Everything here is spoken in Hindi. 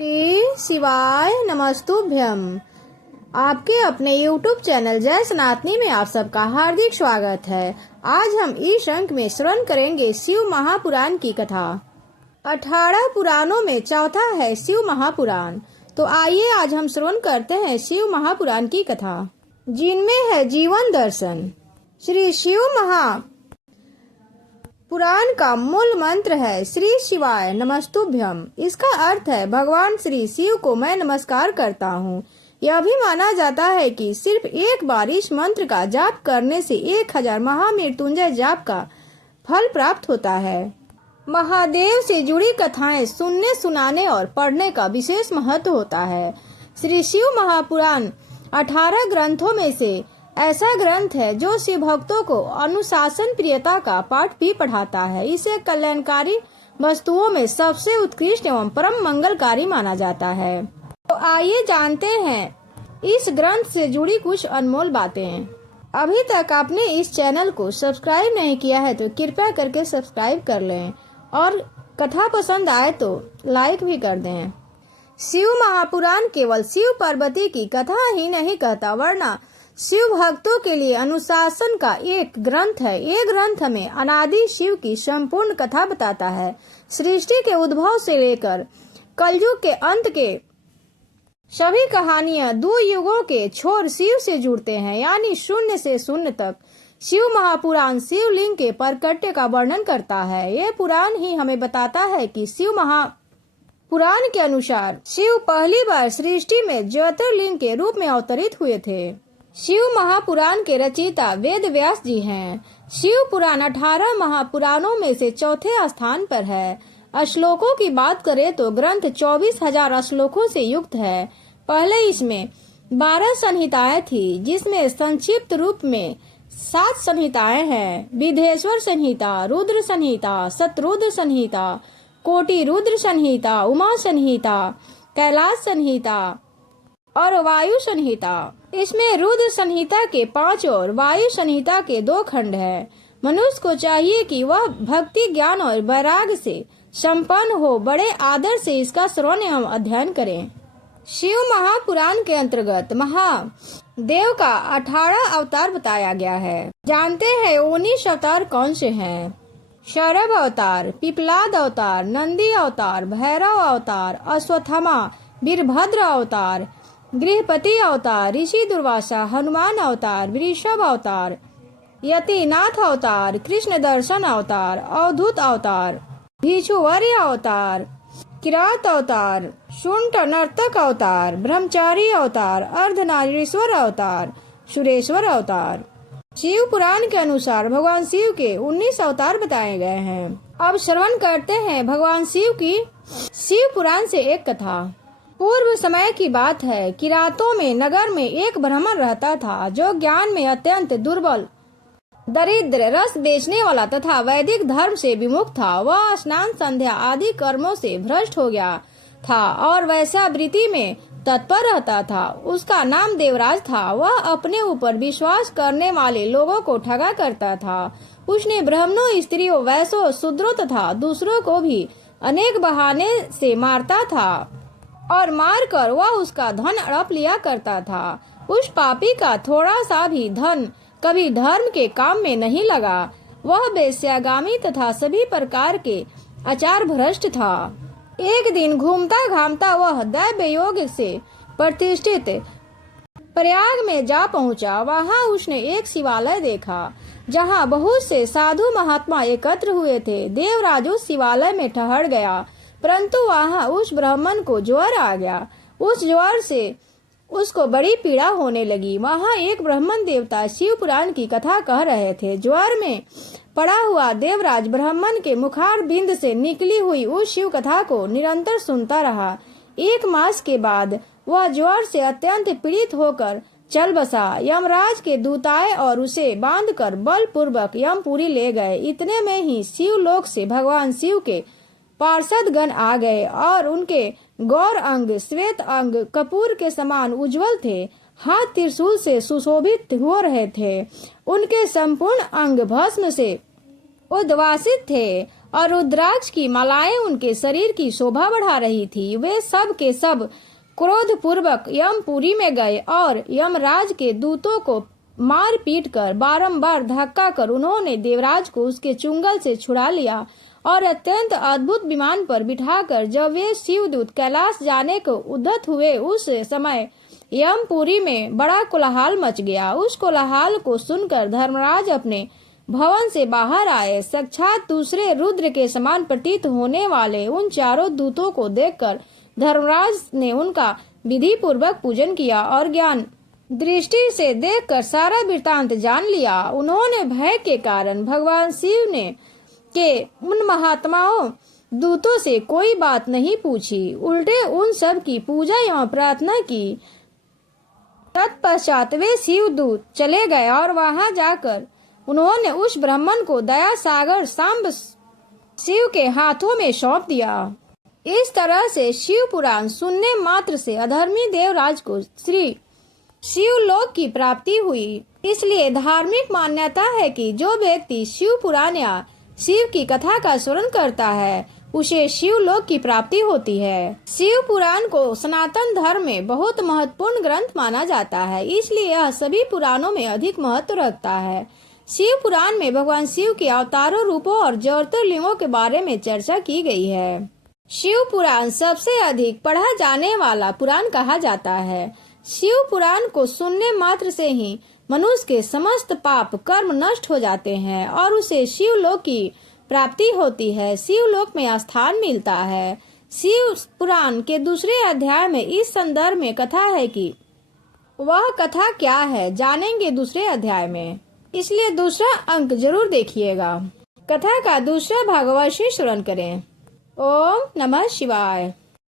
श्री शिवाय नमस्तुभ्यम। आपके अपने YouTube चैनल जय सनातनी में आप सबका हार्दिक स्वागत है। आज हम इस अंक में श्रवण करेंगे शिव महापुराण की कथा। 18 पुराणों में चौथा है शिव महापुराण। तो आइए आज हम श्रवण करते हैं शिव महापुराण की कथा, जिनमें है जीवन दर्शन। श्री शिव पुराण का मूल मंत्र है श्री शिवाय नमस्तुभ्यम। इसका अर्थ है भगवान श्री शिव को मैं नमस्कार करता हूँ। यह भी माना जाता है कि सिर्फ एक बार इस मंत्र का जाप करने से 1000 महामृत्युंजय जाप का फल प्राप्त होता है। महादेव से जुड़ी कथाएं सुनने, सुनाने और पढ़ने का विशेष महत्व होता है। श्री शिव महापुराण 18 ग्रंथों में से ऐसा ग्रंथ है जो शिव भक्तों को अनुशासन प्रियता का पाठ भी पढ़ाता है। इसे कल्याणकारी वस्तुओं में सबसे उत्कृष्ट एवं परम मंगलकारी माना जाता है। तो आइए जानते हैं इस ग्रंथ से जुड़ी कुछ अनमोल बातें। अभी तक आपने इस चैनल को सब्सक्राइब नहीं किया है तो कृपया करके सब्सक्राइब कर लें और कथा पसंद आए तो लाइक भी कर दें। शिव महापुराण केवल शिव पार्वती की कथा ही नहीं कहता, वरना शिव भक्तों के लिए अनुशासन का एक ग्रंथ है। ये ग्रंथ हमें अनादि शिव की संपूर्ण कथा बताता है। सृष्टि के उद्भव से लेकर कलयुग के अंत के सभी कहानियां दो युगों के छोर शिव से जुड़ते हैं, यानी शून्य से शून्य तक। शिव महापुराण शिवलिंग के प्रकट्य का वर्णन करता है। ये पुराण ही हमें बताता है कि शिव महापुराण के अनुसार शिव पहली बार सृष्टि में ज्योतिर्लिंग के रूप में अवतरित हुए थे। शिव महापुराण के रचयिता वेद व्यास जी हैं। शिव पुराण 18 महापुराणों में से चौथे स्थान पर है। श्लोकों की बात करें तो ग्रंथ 24,000 श्लोकों से युक्त है। पहले इसमें 12 संहिताएं थी, जिसमें संक्षिप्त रूप में 7 संहिताएं हैं। विधेश्वर संहिता, रुद्र संहिता, शतरुद्र संहिता, कोटि रुद्र संहिता, उमा संहिता, कैलाश संहिता और वायु संहिता। इसमें रुद्र संहिता के 5 और वायु संहिता के 2 खंड है। मनुष्य को चाहिए कि वह भक्ति, ज्ञान और वैराग्य से संपन्न हो बड़े आदर से इसका श्रवण एवं अध्ययन करें। शिव महापुराण के अंतर्गत महादेव का 18 अवतार बताया गया है। जानते हैं 19 अवतार कौन से हैं? शरभ अवतार, पिपलाद अवतार, नंदी अवतार, भैरव अवतार, अश्वत्थामा, वीरभद्र अवतार, गृहपति अवतार, ऋषि दुर्वासा, हनुमान अवतार, वृषभ अवतार, यतिनाथ अवतार, कृष्ण दर्शन अवतार, अवधूत अवतार, भिक्षुवर्य अवतार, किरात अवतार, शुंठ नर्तक अवतार, ब्रह्मचारी अवतार, अर्धनारीश्वर अवतार, सुरेश्वर अवतार। शिव पुराण के अनुसार भगवान शिव के 19 अवतार बताए गए हैं। अब श्रवण करते हैं भगवान शिव की शिव पुराण से एक कथा। पूर्व समय की बात है। किरातों में नगर में एक ब्राह्मण रहता था, जो ज्ञान में अत्यंत दुर्बल, दरिद्र, रस बेचने वाला तथा वैदिक धर्म से विमुख था। वह स्नान, संध्या आदि कर्मों से भ्रष्ट हो गया था और वैश्यावृत्ति में तत्पर रहता था। उसका नाम देवराज था। वह अपने ऊपर विश्वास करने वाले लोगों को ठगा करता था। उसने ब्राह्मणों, स्त्रियों, वैश्यों, शूद्रों तथा दूसरों को भी अनेक बहाने से मारता था और मारकर वह उसका धन हड़प लिया करता था। उस पापी का थोड़ा सा भी धन कभी धर्म के काम में नहीं लगा। वह वेश्यागामी तथा सभी प्रकार के आचार भ्रष्ट था। एक दिन घूमता घामता वह दैव योग से प्रतिष्ठित प्रयाग में जा पहुंचा। वहां उसने एक शिवालय देखा, जहां बहुत से साधु महात्मा एकत्र हुए थे। देवराज उस शिवालय में ठहर गया, परंतु वहां उस ब्राह्मण को ज्वर आ गया। उस ज्वर से उसको बड़ी पीड़ा होने लगी। वहां एक ब्राह्मण देवता शिव पुराण की कथा कह रहे थे। ज्वर में पड़ा हुआ देवराज ब्राह्मण के मुखार बिंद से निकली हुई उस शिव कथा को निरंतर सुनता रहा। 1 मास के बाद वह ज्वर से अत्यंत पीड़ित होकर चल बसा। यमराज के दूत आए और उसे बांधकर बलपूर्वक यमपुरी ले गए। इतने में ही शिवलोक से भगवान शिव के पार्षद गण आ गए और उनके गौर अंग, श्वेत अंग कपूर के समान उज्जवल थे। हाथ त्रिशूल से सुशोभित हो रहे थे। उनके संपूर्ण अंग भस्म से उद्वासित थे और रुद्राक्ष की मालाएं उनके शरीर की शोभा बढ़ा रही थी। वे सब के सब क्रोध पूर्वक यमपुरी में गए और यमराज के दूतों को मार पीट कर बारंबार धक्का कर उन्होंने देवराज को उसके चुंगल से छुड़ा लिया और अत्यंत अद्भुत विमान पर बिठाकर जब वे शिवदूत कैलाश जाने को उद्यत हुए उस समय यमपुरी में बड़ा कोलाहल मच गया। उस कोलाहल को सुनकर धर्मराज अपने भवन से बाहर आए। साक्षात दूसरे रुद्र के समान प्रतीत होने वाले उन चारों दूतों को देखकर धर्मराज ने उनका विधि पूर्वक पूजन किया और ज्ञान दृष्टि से देखकर सारा वृत्तांत जान लिया। उन्होंने भय के कारण भगवान शिव ने के उन महात्माओं दूतों से कोई बात नहीं पूछी, उल्टे उन सब की पूजा एवं प्रार्थना की। तत्पश्चात वे शिवदूत चले गए और वहां जाकर उन्होंने उस ब्राह्मण को दया सागर सांब शिव के हाथों में सौंप दिया। इस तरह से शिव पुराण सुनने मात्र से अधर्मी देवराज को श्री शिवलोक की प्राप्ति हुई। इसलिए धार्मिक मान्यता है कि जो व्यक्ति शिव पुराण या शिव की कथा का स्मरण करता है उसे शिवलोक की प्राप्ति होती है। शिव पुराण को सनातन धर्म में बहुत महत्वपूर्ण ग्रंथ माना जाता है, इसलिए यह सभी पुराणों में अधिक महत्व रखता है। शिव पुराण में भगवान शिव के अवतारों, रूपों और ज्योतिर्लिंगों के बारे में चर्चा की गई है। शिव पुराण सबसे अधिक पढ़ा जाने वाला पुराण कहा जाता है। शिव पुराण को सुनने मात्र से ही मनुष्य के समस्त पाप कर्म नष्ट हो जाते हैं और उसे शिवलोक की प्राप्ति होती है, शिवलोक में स्थान मिलता है। शिव पुराण के दूसरे अध्याय में इस संदर्भ में कथा है कि वह कथा क्या है जानेंगे दूसरे अध्याय में, इसलिए दूसरा अंक जरूर देखिएगा। कथा का दूसरा भाग अवश्य श्रवण करें। ओम नमः शिवाय।